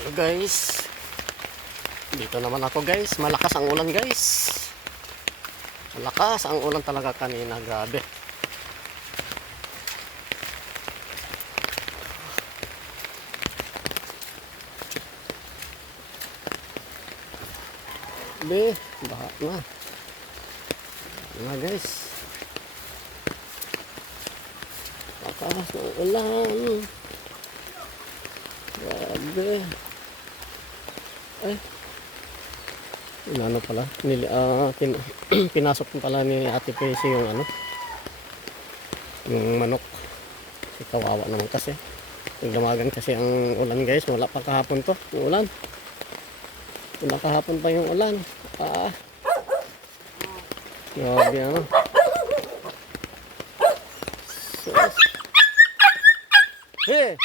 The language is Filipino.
Hello guys, dito naman ako guys. Malakas ang ulan guys. Malakas ang ulan talaga kanina, grabe. Be, baha na. Guys, lakas ng ulan. Grabe. Ay, ano pala, pinasok pala ni Ate Pesi yung yung manok. Kawawa naman kasi. Nagdamagan kasi ang ulan guys. Wala pa kahapon to, yung ulan. Wala kahapon pa yung ulan. Grabe ano. Sus. Hey!